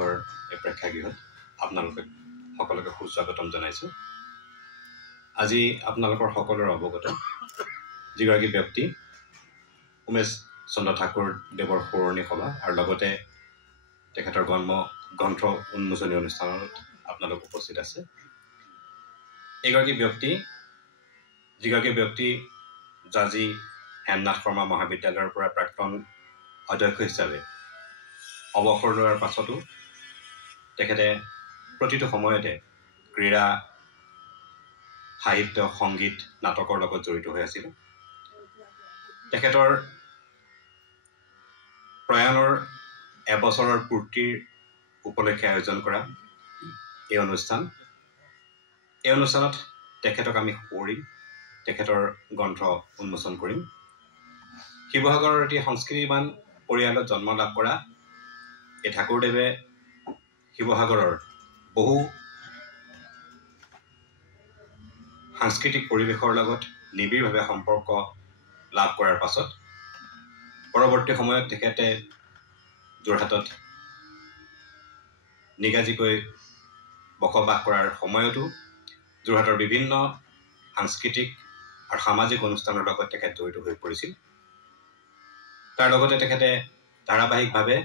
প্ৰেক্ষাগৃহৰ এই প্ৰেক্ষাগৃহত আপোনালোকে সকলোকে সুস্বাগতম জনাইছোঁ। আজি আপোনালোকৰ সকলোৰে অৱগত যিগৰাকী ব্যক্তি উমেশ চন্দ্ৰ ঠাকুৰ দেৱৰ সোঁৱৰণি সভা আৰু লগতে তেখেতৰ গ্ৰন্থ উন্মোচনী অনুষ্ঠানত আপোনালোক উপস্থিত আছে। যিগৰাকী ব্যক্তি জাজি হেমনাথ শৰ্মা মহাবিদ্যালয়ৰ পৰা প্ৰাক্তন অধ্যক্ষ হিচাপে অৱসৰ লোৱাৰ পাছতো তেখেতে প্ৰতিটো সময়তে ক্ৰীড়া, সাহিত্য, সংগীত, নাটকৰ লগত জড়িত হৈ আছিল। তেখেতৰ প্ৰয়াণৰ এবছৰৰ পূৰ্তিৰ উপলক্ষে আয়োজন কৰা এই অনুষ্ঠানত তেখেতক আমি সুঁৱৰিম, তেখেতৰ গ্ৰন্থ উন্মোচন কৰিম। শিৱসাগৰৰ এটি সংস্কৃতিবান পৰিয়ালত জন্ম লাভ কৰা এই ঠাকুৰদেৱে শিৱসাগৰৰ বহু সাংস্কৃতিক পৰিৱেশৰ লগত নিবিড়ভাৱে সম্পৰ্ক লাভ কৰাৰ পাছত পৰৱৰ্তী সময়ত তেখেতে যোৰহাটত নিগাজিকৈ বসবাস কৰাৰ সময়তো যোৰহাটৰ বিভিন্ন সাংস্কৃতিক আৰু সামাজিক অনুষ্ঠানৰ লগত তেখেত জড়িত হৈ পৰিছিল। তাৰ লগতে তেখেতে ধাৰাবাহিকভাৱে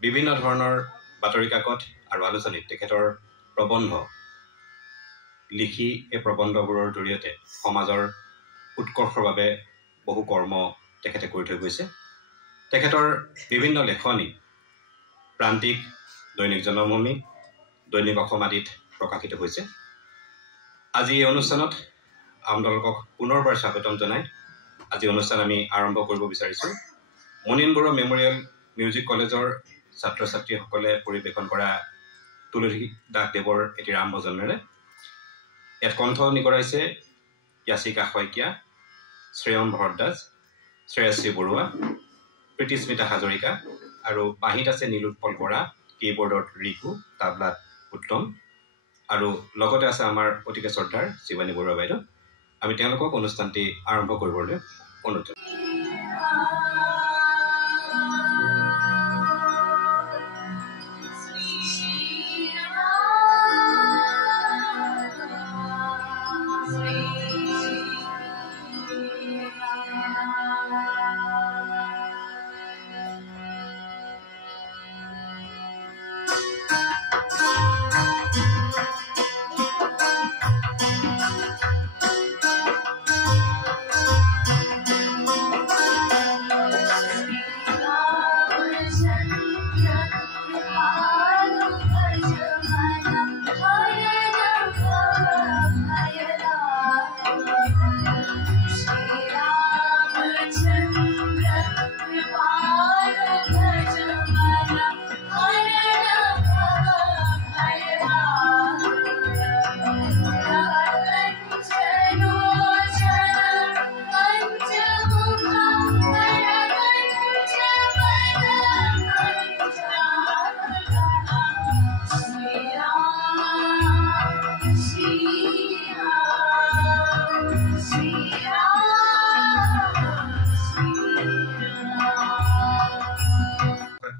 বিভিন্ন ধৰণৰ বাতৰি কাকত আৰু আলোচনীত তেখেতৰ প্ৰবন্ধ লিখি এই প্ৰবন্ধবোৰৰ জৰিয়তে সমাজৰ উৎকৰ্ষৰ বাবে বহু কৰ্ম তেখেতে কৰি থৈ গৈছে। তেখেতৰ বিভিন্ন লেখনি প্ৰান্তিক, দৈনিক জনমভূমি, দৈনিক অসম আদিত প্ৰকাশিত হৈছে। আজি এই অনুষ্ঠানত আপোনালোকক পুনৰবাৰ স্বাগতম জনাই আজি অনুষ্ঠান আমি আৰম্ভ কৰিব বিচাৰিছোঁ। মুনীন বৰুৱা মেমৰিয়েল মিউজিক কলেজৰ ছাত্ৰ ছাত্ৰীসকলে পৰিৱেশন কৰা তুলসী দাস দেৱৰ এটি ৰাম ভজনেৰে। ইয়াত কণ্ঠ নিগৰাইছে য়াচিকা শইকীয়া, শ্ৰেয়ন ভৰদ্বাজ, শ্ৰেয়াশ্ৰী বৰুৱা, প্ৰীতিস্মিতা হাজৰিকা আৰু বাঁহীত আছে নীলোৎপল বৰা, কীবৰ্ডত ৰিকু, তাবলাত উত্তম আৰু লগতে আছে আমাৰ অতিকে শ্ৰদ্ধাৰ শিৱানী বৰুৱা বাইদেউ। আমি তেওঁলোকক অনুষ্ঠানটি আৰম্ভ কৰিবলৈ অনুৰোধ জনাইছোঁ।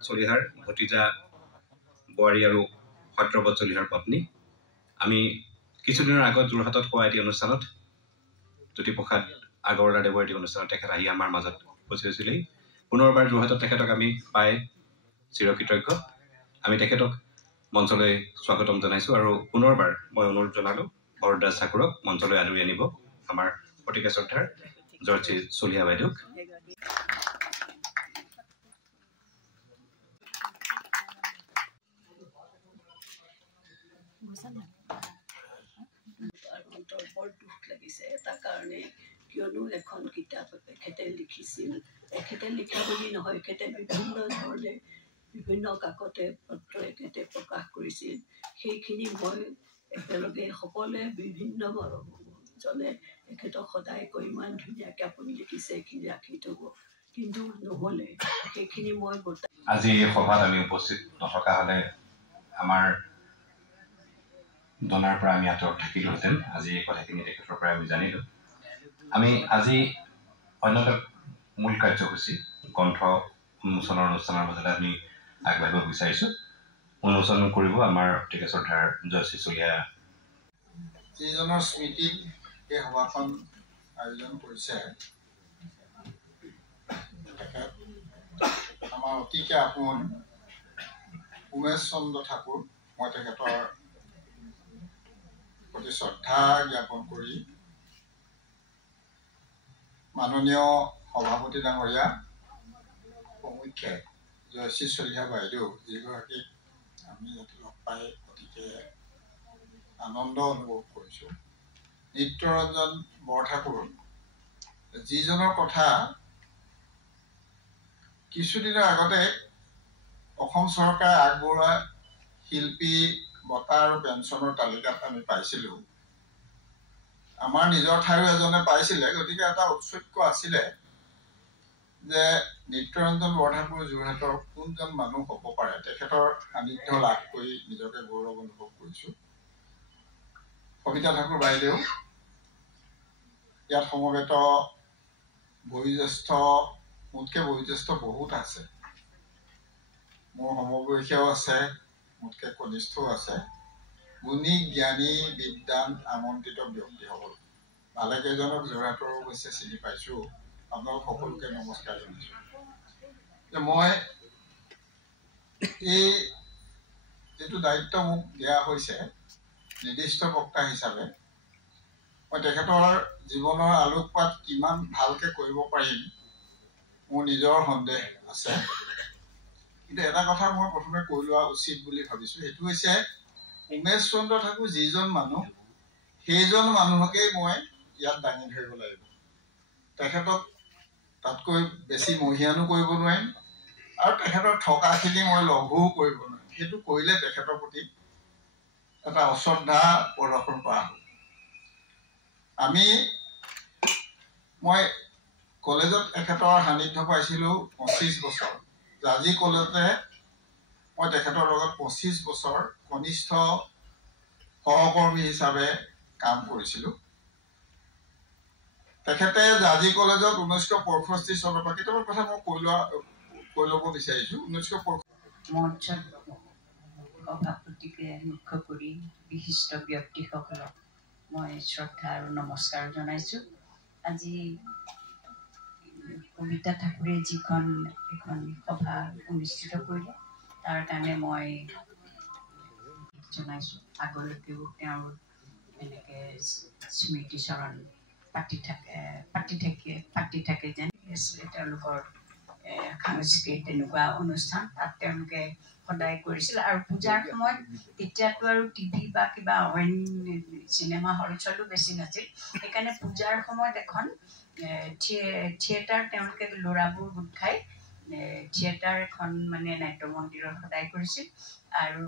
চলিহাৰ ভতিজা বোৱাৰী আৰু সত্যব্ৰত চলিহাৰ পত্নী। আমি কিছুদিনৰ আগত যোৰহাটত হোৱা এটি অনুষ্ঠানত জ্যোতিপ্ৰসাদ আগৰৱালাদেৱৰ এটি অনুষ্ঠানত তেখেত আহি আমাৰ মাজত উপস্থিত হৈছিলেহি। পুনৰবাৰ যোৰহাটত তেখেতক আমি পাই চিৰকৃতজ্ঞ। আমি তেখেতক মঞ্চলৈ স্বাগতম জনাইছোঁ আৰু পুনৰবাৰ মই অনুৰোধ জনালোঁ ভৰদ্বাজ ঠাকুৰক মঞ্চলৈ আদৰি আনিব আমাৰ অতিকে শ্ৰদ্ধাৰ জয়শ্ৰী চলিহা বাইদেউক। বৰ দুখ লাগিছে এটা কাৰণে, কিয়নো এখন কিতাপ এখেতে লিখিছিল। এখেতে লিখা বুলি নহয়, এখেতে বিভিন্ন ধৰণে বিভিন্ন কাকতে পত্ৰ এখেতে প্ৰকাশ কৰিছিল। সেইখিনি মই একেলগে সকলোৱে বিভিন্ন জনে এখেতক সদায় কৈ ইমান ধুনীয়াকৈ আপুনি লিখিছে, এইখিনি ৰাখি থ'ব, কিন্তু নহ'লে সেইখিনি মই গোটাই। আজি এই সভাত আমি উপস্থিত নথকা হ'লে আমাৰ জনাৰ পৰা আমি আঁতৰত থাকিলোহেঁতেন। আজি এই কথাখিনি তেখেতৰ পৰা আমি জানিলোঁ। আমি আজি অন্য এটা মূল কাৰ্যসূচী গ্ৰন্থ উন্মোচনৰ অনুষ্ঠানৰ মাজতে আমি আগবাঢ়িব বিচাৰিছোঁ। উন্মোচন কৰিব আমাৰ অতিকে শ্ৰদ্ধাৰ জয়শ্ৰী চলিহা। যিজনৰ স্মৃতিত এই সভাখন আয়োজন কৰিছে আমাৰ অতিকে আপোন উমেশ চন্দ্ৰ ঠাকুৰ, মই তেখেতৰ প্ৰতি শ্ৰদ্ধা জ্ঞাপন কৰি মাননীয় সভাপতি ডাঙৰীয়া প্ৰমুখ্যে জয়শ্ৰী চলিহা বাইদেউ, যিগৰাকীক আমি ইয়াতে লগ পাই অতিকে আনন্দ অনুভৱ কৰিছোঁ। নিত্যৰঞ্জন বৰঠাকুৰ, যিজনৰ কথা কিছুদিনৰ আগতে অসম চৰকাৰে আগবঢ়োৱা শিল্পী বঁটা আৰু পেঞ্চনৰ তালিকাত আমি পাইছিলোঁ। আমাৰ নিজৰ ঠাইও এজনে পাইছিলে, গতিকে এটা ঔৎসুক্য আছিলে যে নিত্যৰঞ্জন বৰঠাকুৰ যোৰহাটৰ কোনজন মানুহ হ'ব পাৰে। তেখেতৰ সান্নিধ্য লাভ কৰি নিজকে গৌৰৱ অনুভৱ কৰিছোঁ। সবিতা ঠাকুৰ বাইদেউ, ইয়াত সমবেত বয়োজ্যেষ্ঠ, মোতকৈ বয়োজ্যেষ্ঠ বহুত আছে, মোৰ সমবয়সীয়াও আছে, মোতকৈ কনিষ্ঠও আছে, গুণী জ্ঞানী বিদ্বান আমন্ত্ৰিত ব্যক্তিসকল ভালেকেইজনক যোৰহাটৰ অৱশ্যে চিনি পাইছোঁ। আপোনালোক সকলোকে নমস্কাৰ জনাইছোঁ। যে মই এই যিটো দায়িত্ব মোক দিয়া হৈছে নিৰ্দিষ্ট বক্তা হিচাপে, মই তেখেতৰ জীৱনৰ আলোকপাত কিমান ভালকৈ কৰিব পাৰিম মোৰ নিজৰ সন্দেহ আছে। কিন্তু এটা কথা মই প্ৰথমে কৈ লোৱা উচিত বুলি ভাবিছোঁ, সেইটো হৈছে উমেশ চন্দ্ৰ ঠাকুৰ যিজন মানুহ, সেইজন মানুহকেই মই ইয়াত দাঙি ধৰিব লাগিব। তেখেতক তাতকৈ বেছি মহিয়ানো কৰিব নোৱাৰিম আৰু তেখেতৰ থকাখিনি মই লঘুও কৰিব নোৱাৰিম। সেইটো কৰিলে তেখেতৰ প্ৰতি এটা অশ্ৰদ্ধা প্ৰদৰ্শন কৰা হ'ব। মই কলেজত তেখেতৰ সান্নিধ্য পাইছিলোঁ 25 বছৰ। জাজি কলেজতে মই তেখেতৰ লগত 25 বছৰ কনিষ্ঠ সহকৰ্মী হিচাপে কাম কৰিছিলোঁ। তেখেতে জাজি কলেজত 1965 চনৰ পৰা, কেতিয়াবা কথা মই কৈ ল'ব বিচাৰিছোঁ, 1965 সভাপতিকে মুখ্য কৰি বিশিষ্ট ব্যক্তিসকলক মই শ্ৰদ্ধা আৰু নমস্কাৰ জনাইছোঁ। আজি কবিতা ঠাকুৰে যিখন এখন সভা অনুষ্ঠিত কৰিলে তাৰ কাৰণে মই জনাইছোঁ। আগলৈকেও তেওঁৰ এনেকৈ স্মৃতিচৰণ পাতি থাকে যেন আছিলে তেওঁলোকৰ সাংস্কৃতিক তেনেকুৱা অনুষ্ঠান, তাত তেওঁলোকে সদায় কৰিছিল। আৰু পূজাৰ সময়ত তেতিয়াতো আৰু টিভি বা কিবা অইন চিনেমা হল চলো বেছি নাছিল, সেইকাৰণে পূজাৰ সময়ত এখন থিয়েটাৰ তেওঁলোকে ল'ৰাবোৰ গোট খাই থিয়েটাৰ এখন মানে নাট্য মন্দিৰত সদায় কৰিছিল। আৰু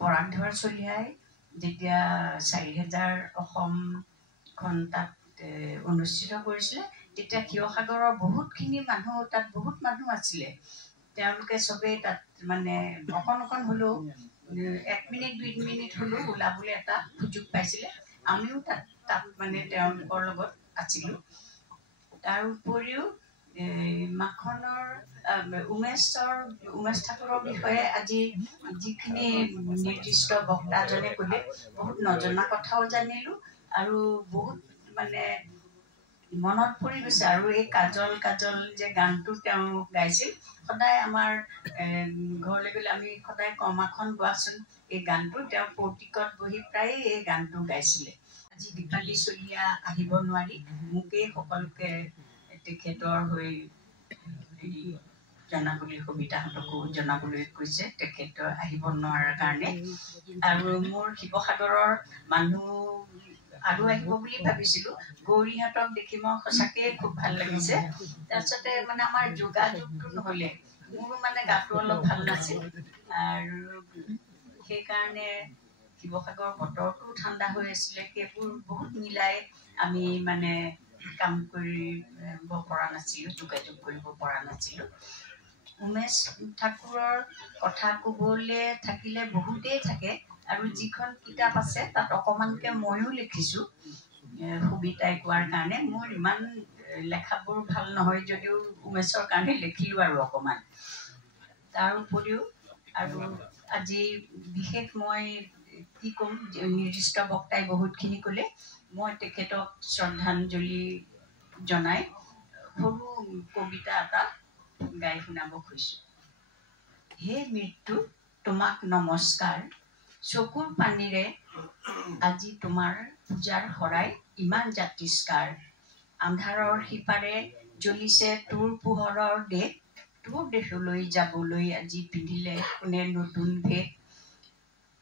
পৰাগধৰ চলিহাই যেতিয়া 4000 অসমখন তাত অনুষ্ঠিত কৰিছিলে, তেতিয়া শিৱসাগৰৰ বহুতখিনি মানুহ, তাত বহুত মানুহ আছিলে। তেওঁলোকে চবেই তাত মানে অকণ হ'লেও 1 মিনিট 2 মিনিট হ'লেও ওলাবলৈ এটা সুযোগ পাইছিলে। আমিও তাত মানে তেওঁলোকৰ লগত আছিলোঁ। তাৰ উপৰিও মাখনৰ উমেশ ঠাকুৰৰ বিষয়ে আজি যিখিনি নিৰ্দিষ্ট বক্তাজনে ক'লে, বহুত নজনা কথাও জানিলোঁ আৰু বহুত মানে মনত পৰি গৈছে। আৰু এই কাজল কাজল যে গানটো তেওঁ গাইছিল, সদায় আমাৰ ঘৰলৈ গ'লে আমি সদায় কমাখন গোৱাচোন এই গানটো, তেওঁ পৌতিকত বহি প্ৰায়ে এই গানটো গাইছিলে। আজি দীপালী চলিহা আহিব নোৱাৰি, মোকেই সকলোকে তেখেতৰ হৈ জনাবলৈ, সবিতাহঁতকো জনাবলৈ কৈছে তেখেত আহিব নোৱাৰাৰ কাৰণে। আৰু মোৰ শিৱসাগৰৰ মানুহ আৰু আহিব বুলি ভাবিছিলোঁ, গৌৰীহঁতক দেখি মই সঁচাকৈয়ে খুব ভাল লাগিছে। তাৰপিছতে মানে আমাৰ যোগাযোগটো নহ'লে, মোৰো মানে গাটো অলপ ভাল নাছিল। আৰু সেইকাৰণে শিৱসাগৰৰ বতৰটোও ঠাণ্ডা হৈ আছিলে, সেইবোৰ বহুত মিলাই আমি মানে কাম কৰিব পৰা নাছিলোঁ, যোগাযোগ কৰিব পৰা নাছিলোঁ। উমেশ ঠাকুৰৰ কথা ক'বলৈ থাকিলে বহুতেই থাকে, আৰু যিখন কিতাপ আছে তাত অকণমানকৈ ময়ো লিখিছোঁ সুবিধাই কোৱাৰ কাৰণে। মোৰ ইমান লেখাবোৰ ভাল নহয় যদিও উমেশৰ কাৰণে লিখিলোঁ আৰু অকণমান। তাৰ উপৰিও আৰু আজি বিশেষ মই কি ক'ম, নিৰ্দিষ্ট বক্তাই বহুতখিনি ক'লে, মই তেখেতক শ্ৰদ্ধাঞ্জলি জনাই সৰু কবিতা এটা গাই শুনাব খুজিছোঁ। হে মৃত্যু, তোমাক নমস্কাৰ, চকুৰ পানীৰে আজি তোমাৰ পূজাৰ শৰাই ইমান জাতিষ্কাৰ। আন্ধাৰৰ সিপাৰে জ্বলিছে তোৰ পোহৰৰ দেশ, তোৰ দেশলৈ যাবলৈ আজি পিন্ধিলে কোনে নতুন ভেষ।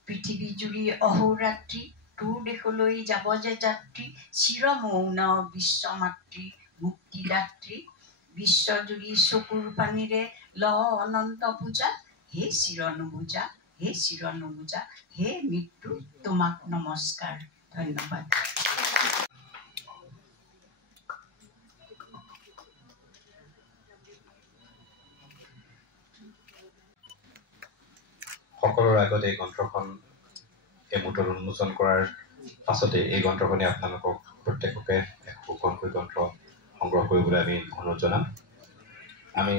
পৃথিৱী জুৰি অহোৰাত্ৰি তোৰ দেশলৈ যাব যে যাত্ৰী, চিৰমৌন বিশ্বমাতৃ মুক্তিদাত্ৰী। বিশ্বজুৰি চকুৰ পানীৰে ল অনন্ত পূজা, হে চিৰ নুবুজা, হে চিৰ নুবুজা, হে মৃত্যু তোমাক নমস্কাৰ। ধন্যবাদ। সকলোৰ আগতে এই গ্ৰন্থখন এই মুহূৰ্তত উন্মোচন কৰাৰ পাছতে এই গ্ৰন্থখনে আপোনালোকক প্ৰত্যেককে এক সুখনকৈ গ্ৰন্থ সংগ্ৰহ কৰিবলৈ আমি অনুৰোধ জনাম। আমি